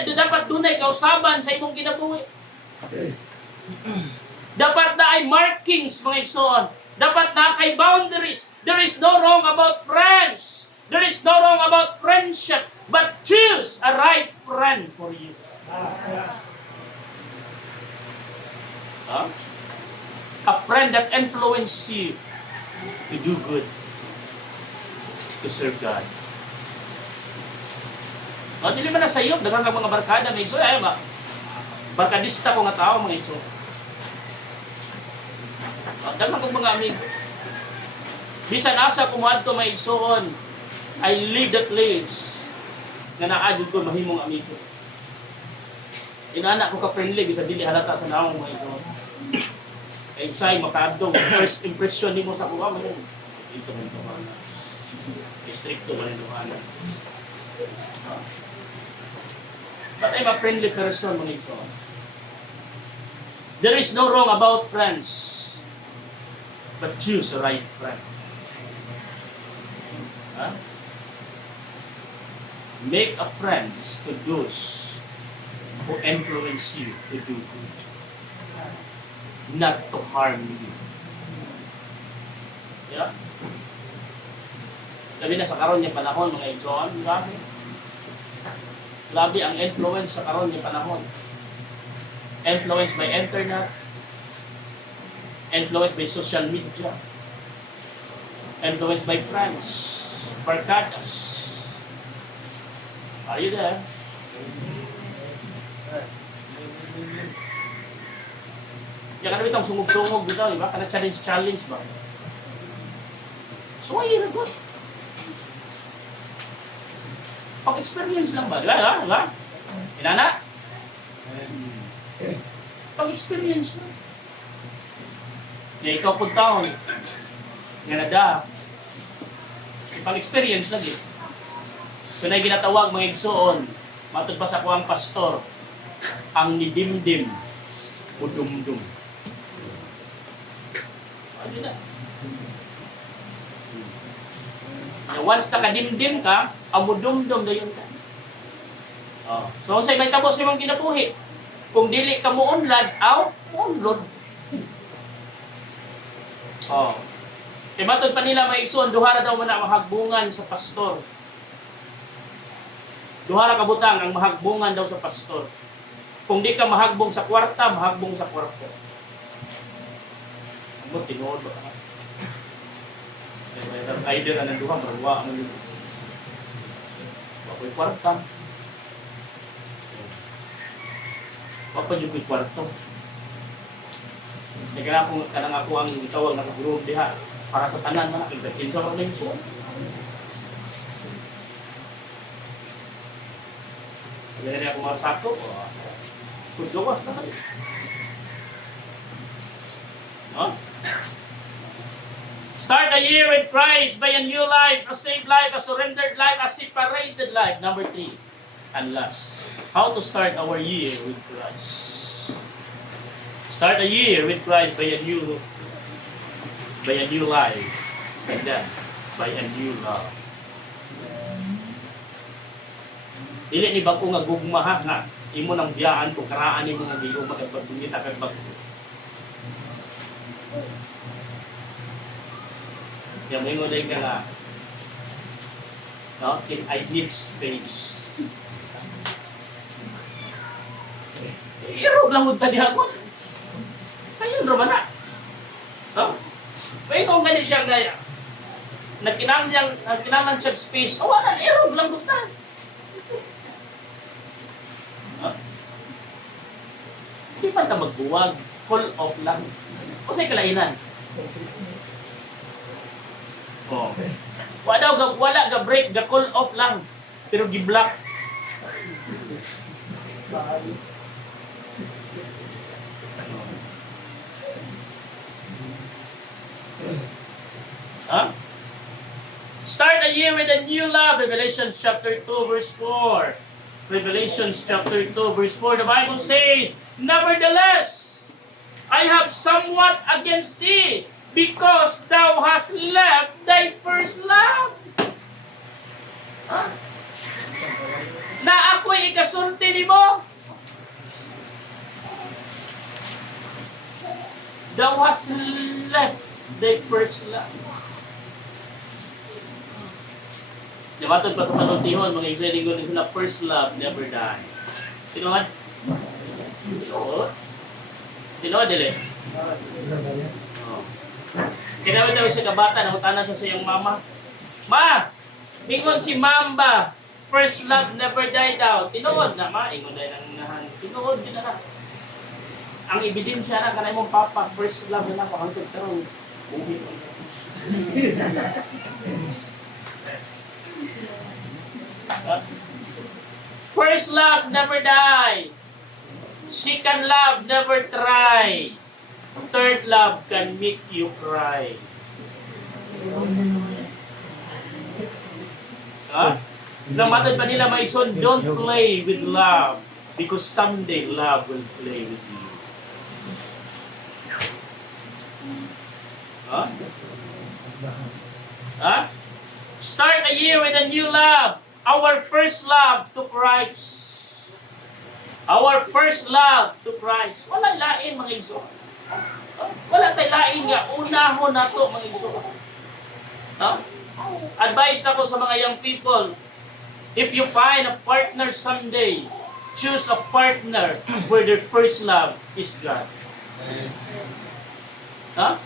dapat dunay kausaban sa imong kinabuhi. Dapat na ay markings, mga igsoon. Dapat na kay boundaries. There is no wrong about friends. There is no wrong about friendship. But choose a right friend for you. A friend that influences you to do good, to serve God. Dili man na sa iyo, daghang mga barkada, mga igsoon, ay ba? Barkadista ko nga tao, mga igsoon. Daghang kong mga amigo. Bisan asa kumuadto, mga igsoon, I leave the place nga naadyo ko mahimong amigo. Inaanak ko ka-friendly, bisa dili halata sa naong, mga igsoon. Kaya siya'y makadong, first impression ni mo sa kuha mo, ito man ito man. Stricto man ito man. But I'm a friendly person, mga ito. There is no wrong about friends, but choose a right friend. Make a friends to those who influence you to do good, not to harm you. Yeah? Sabi na sa karon niya panahon, mga igsoon, grabe. Grabe ang influence sa karon niya panahon. Influence by internet, influence by social media, influence by friends, barkadas. Are you there? Kaya ka na bitang sungog-sungog dito, di ba? Kana challenge ba? So, ayun na ba? Pag-experience lang ba? Di ba? Di ba? Inana? Pag-experience lang. Kaya ikaw po taon, nga na da, pag-experience lagi. Kung na ginatawag mga igsoon, matod pa sa kuwang pastor, ang nidimdim, udumdum. Ano na? Once nakadimdim ka, ang mudumdum na yun ka. Oh. So, kung sa'yo may tapos yung kinabuhi, kung dili ka mo unlad, unlod. Oh. E matod pa nila may igsoon, duhara daw man ang mahagbungan sa pastor. Duhara kabutang ang mahagbungan daw sa pastor. Kung di ka mahagbong sa kwarta, mahagbong sa kwarto. Ano, tinood ba ka? Either ang nanduha, marwa ang nanduha. Wako'y kwarta. Wapag yung kwarto. Kaya kanang ako ang tawag na group diha para sa tanan na nakikita sa mga lenso. Kaya niya ako masako. Sugawas na kayo. No? Start the year with Christ by a new life, a saved life, a surrendered life, a separated life. Number 3. And last, how to start our year with Christ. Start a year with Christ by a new life, and then by a new love. Dili ni bako nga gugmaha nga imo nang biyaan kung karaan imo nga giyo magpagbungita kag bag. Ya mo ingon ka nga. No, I need space. Irog lang tadi ako. Ayun naman na. No? May kung ganyan siya gaya. Nagkinanglan siya space. O wala, irog lang buta. No? Hindi pa ka magbuwag. Call off lang. O sa'y kalainan. Oh. Wala ga break, ga call off lang. Pero gi-block. Huh? Start the year with a new love. Revelation chapter 2 verse 4. Revelation chapter 2 verse 4. The Bible says, nevertheless, I have somewhat against thee, because thou hast left thy first love. Huh? Na ako'y ikasulti nimo. Thou hast left thy first love. Dibatod pa sa panultihon, mga igsoon na first love never die. Tinuod? Tinuod, dili? Oh. Kinawin daw siya kabata, nakutana siya sa iyong mama. Ma! Ingon si Mamba, first love never die daw. Tinuod na, ma. Ingon dahil ang nahan. Tinuod din na. Ang ebidensya na kanay mong papa, first love na ako. Hangtod karong uwi ko. First love never die. Second love never try. Third love can make you cry. Huh? Namatod pa nila my son, don't play with love because someday love will play with you. Huh? Huh? Start a year with a new love. Our first love to Christ. Our first love to Christ. Wala lain mga igsoon. Wala tayo lain nga. Unahon na to mga igsoon. No? Advice na ko sa mga young people, if you find a partner someday, choose a partner where their first love is God. Huh?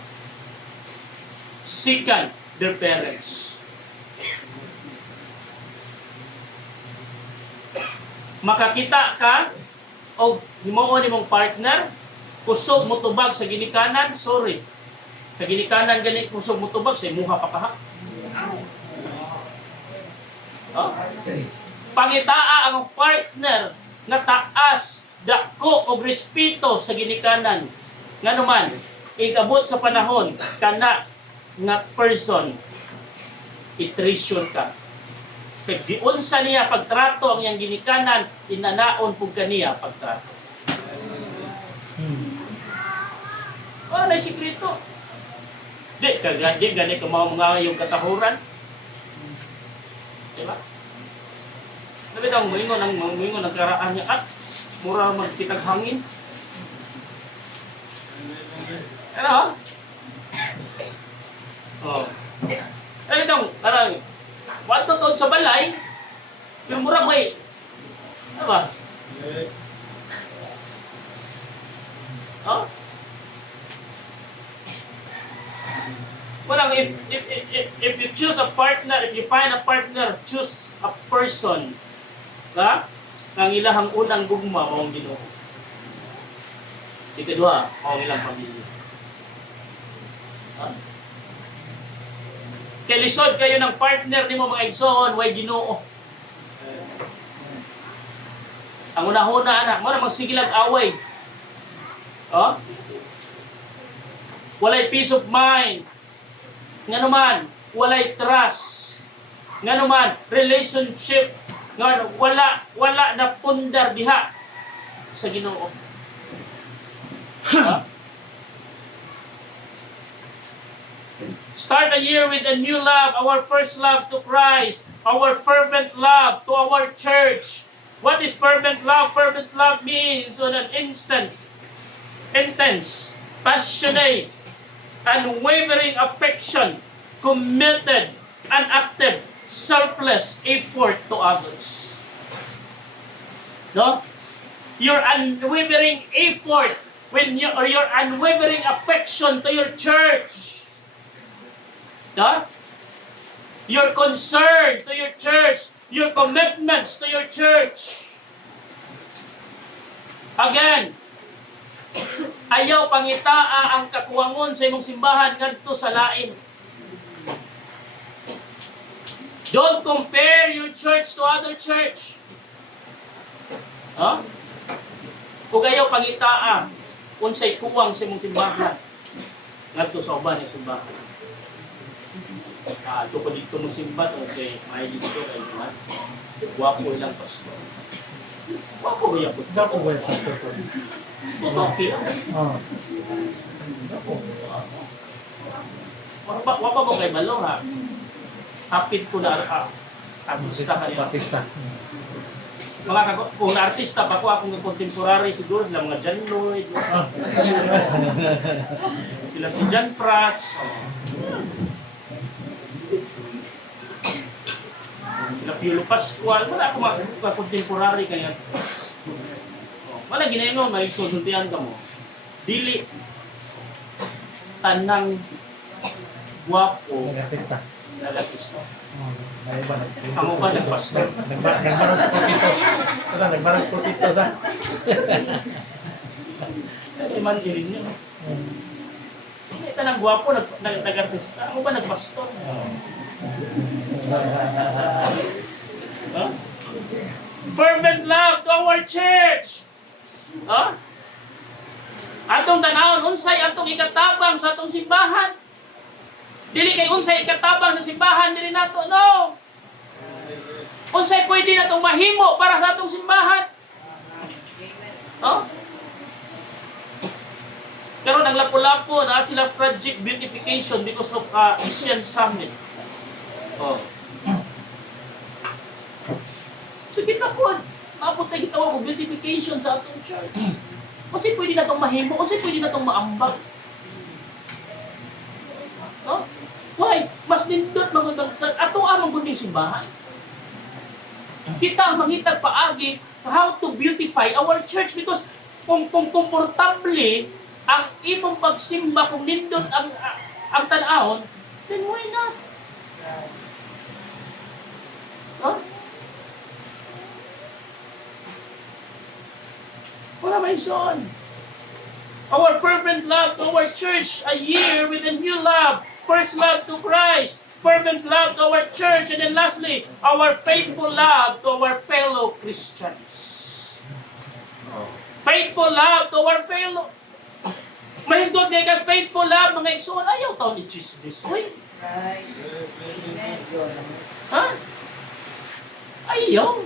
Second, their parents. Makakita ka o himuon imong partner, kusog mo tubag sa ginikanan, sorry. Sa ginikanan gani kusog mo tubag sa imuha pa kaha. Oh? Pangitaa ang partner nga taas, dako og respeto sa ginikanan. Nganuman, ikabot sa panahon kana nga person i-treasure ka. Kaya giunsa niya pagtrato ang iyang ginikanan, inanaon pug kaniya pagtrato. Wala sikreto. Di gani ka mga yung katahuran. Diba? Nabi daw moingon ang karaan niya at mura magkitag hangin. Ano? Oh. Nabi daw karang wato to sa balay. Yung mura may ano ba? Oh? Walang if you choose a partner, if you find a partner, choose a person. Ha? Ang ilahang unang gugma mao ang Ginoo. Ikadua, mao ang ilang pamilya. Ha? Kay lisod kayo ng partner nimo mga igsoon, way Ginoo. Ang una-una anak, mo na magsigilag away. Oh? Walay peace of mind. Nga naman, walay trust. Nga naman, relationship. Nga wala na pundar diha sa Ginoo. Huh? Start a year with a new love, our first love to Christ, our fervent love to our church. What is fervent love? Fervent love means on an instant, intense, passionate, unwavering affection, committed, and active, selfless effort to others. No? Your unwavering effort or your unwavering affection to your church. No? Your concern to your church, your commitments to your church. Again, ayaw pangitaa ang kakuwangon sa imong simbahan ngadto sa lain. Don't compare your church to other church. Huh? Kung ayaw pangitaa unsay kuwang sa imong simbahan ngadto sa uban nga simbahan. Ito pa dito mo simbahan okay, may dito kay man. Guwapo lang pastor. Guwapo ba po? Dapo ba yung pastor ko? Okay. Oo. Wapa mo kay Malo ha. Hapit ko na artista ka niya. Artista. Kung artista pa ko, akong contemporary siguro, sila mga John Lloyd, sila si John Prats, sila Piolo Pascual, wala akong mga contemporary kaya. Wala ginayon, may susuntihan ka mo. Dili tanang guwapo Artista. nag-artista. May iba Amo ba nagpastor? Nagbarang putito. Nagbarang putito sa. Man irin niyo. Hindi tanang guwapo nag-artista. Amo ba nagpastor? Huh? Fervent love to our church. Huh? Atong tanawon unsay atong ikatabang sa atong simbahan. Dili kay unsay ikatabang sa simbahan diri nato, no. Unsay pwede natong mahimo para sa atong simbahan. Oh? Karon ang lapu-lapo na sila project beautification because of Asian Summit. Oh. So kita po, naputay kita mo beautification sa atong church. Unsay pwede natong mahimo, unsay pwede natong maambag. No? Why? Mas nindot magandang sa ato amang gunding simbahan. Kita ang mangitag paagi how to beautify our church because kung komportable ang imong pagsimba kung nindot ang tan-awon, then why not? Huh? Wala may son. Our fervent love to our church, a year with a new love. First love to Christ, fervent love to our church, and then lastly, our faithful love to our fellow Christians. Faithful love to our fellow. May hisgot nga ka faithful love, mga igsoon, ayaw taon ni Jesus. Uy. Ha? Ayaw.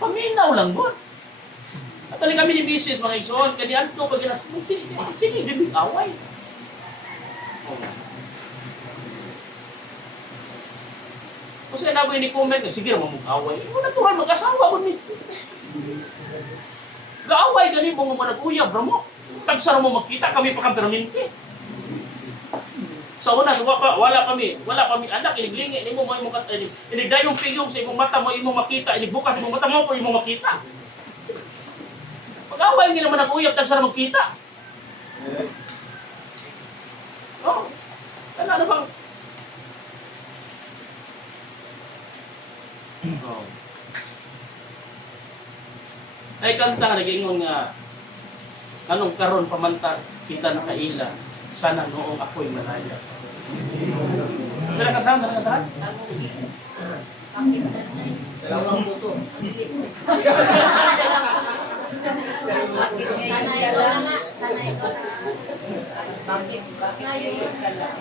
Paminaw lang mo. At talaga kami ni Mrs. mga igsoon, kanyan to, pag sige, bibig away. Kasi na ni comment, sige naman mag-away. Hindi mo natural mag-asawa ko nito. Gaaway gani mo mga nag-uyab, bro mo. Tagsara mo makita kami pa kang permanente. Sa una, wala kami anak, iniglingi, hindi mo makita, inigdayong pigong sa imong mata mo, imong makita, inigbukas imong mata mo, po imong makita. Pag-away nga naman nag-uyab, tagsara magkita. Oh, ano bang? Oh. Ay kanta nga nag-ingon nga anong karon pamanta kita nakaila sana noong ako'y malaya. Dala kanta. Dalawang puso. Sanay ko na. Bakit ngayon ka lang?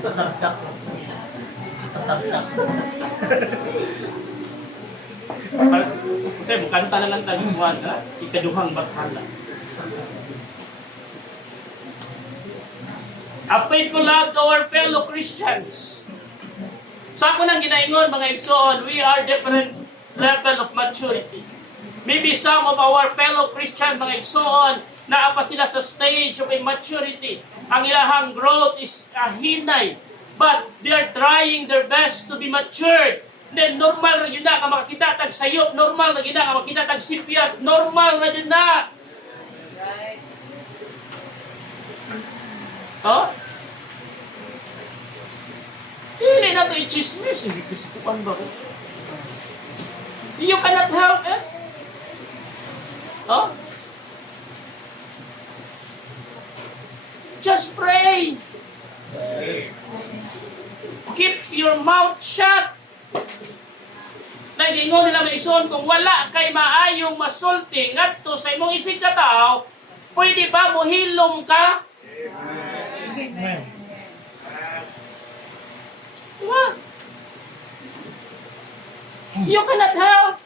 Tasardak. Kasi kanta na lang tayo buwan na ikaduhang bathala. A faithful love to our fellow Christians. Sa ako nang ginaingon, mga igsoon, we are different level of maturity. Maybe some of our fellow Christians, mga igsoon, naapa sila sa stage of immaturity. Ang ilahang growth is hinay. But they are trying their best to be matured. Then normal na yun na ka makakita tag sayop, normal na yun na ka makakita tag sipyat, normal na yun na. Oh? Dili na ito i-chismis. Hindi ko sikupan ba ko? You cannot help it. Oh? Just pray. Keep your mouth shut. Nagingon nila may ison, kung wala kay maayong masulti ngadto sa imong isig ka tao, pwede ba mohilom ka? Amen. Diba? You cannot help.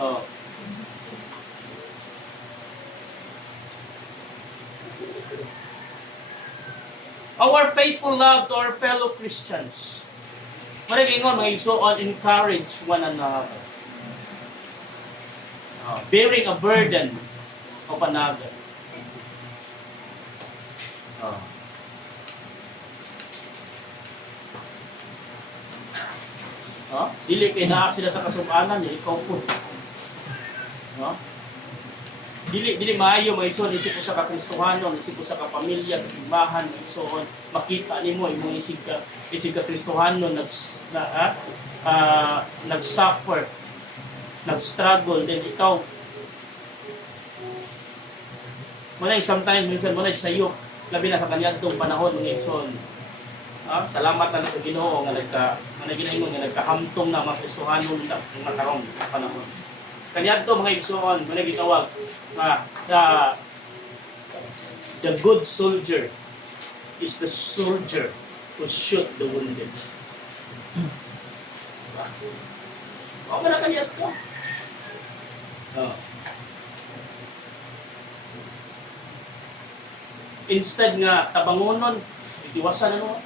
Oh. Our faithful love to our fellow Christians. Maraming mga igsoon, encourage one another. Bearing a burden of another. Dili kay naa sila sa kasub-anan, ikaw po. Dili maayo mga igsoon, isip ko sa kakristohanon, isip ko sa kapamilya, sa simbahan, mga igsoon, makita nimo imong isip ka kristohanon nag-suffer, nag-struggle, then ikaw sometimes minsan mo na sayo, labi na sa kanyadtong panahon mga igsoon. Salamat na sa Ginoo nga ginaingon nga nagkahamtong na mga kristohanon na makarong panahon. Kanyadto mga igsoon, mga gitawag the good soldier is the soldier who shoot the wounded. O ka na kanyadto. Instead nga tabangonon, itiwasan na no.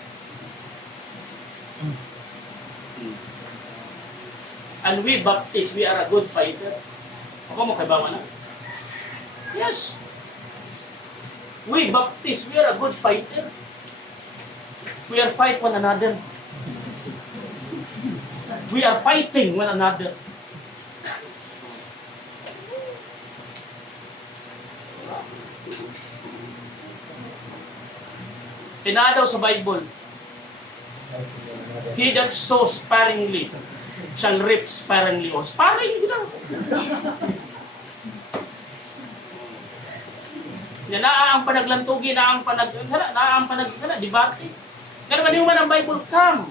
And we Baptists, we are a good fighter. Ako mo kay bawa na. Yes. We Baptists, we are a good fighter. We are fight one another. We are fighting one another. Tinadaw sa Bible, he that sows sparingly shall reap sparingly. O, sparing lang. Yan, naang panaglantugi, naang debate. Pero maniwan ang Bible, come,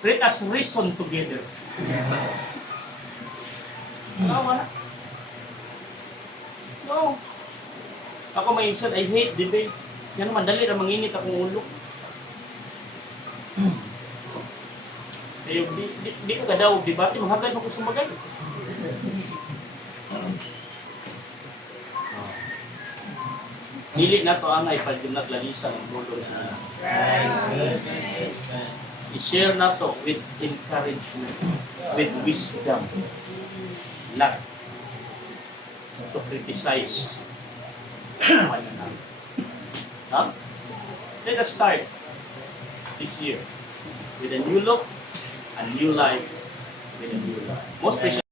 let us reason together. No, wala. No. Ako may insan, I hate debate. Yan naman, dali na manginit akong ulo. Di ko ka daw, debate, mahagad mo kung sumagay. Dili na to angay pag naglalisa ng bulol sa i-share na to with encouragement, with wisdom, not to criticize one another. Huh? Let us start this year with a new look, a new life, with a new life. Most precious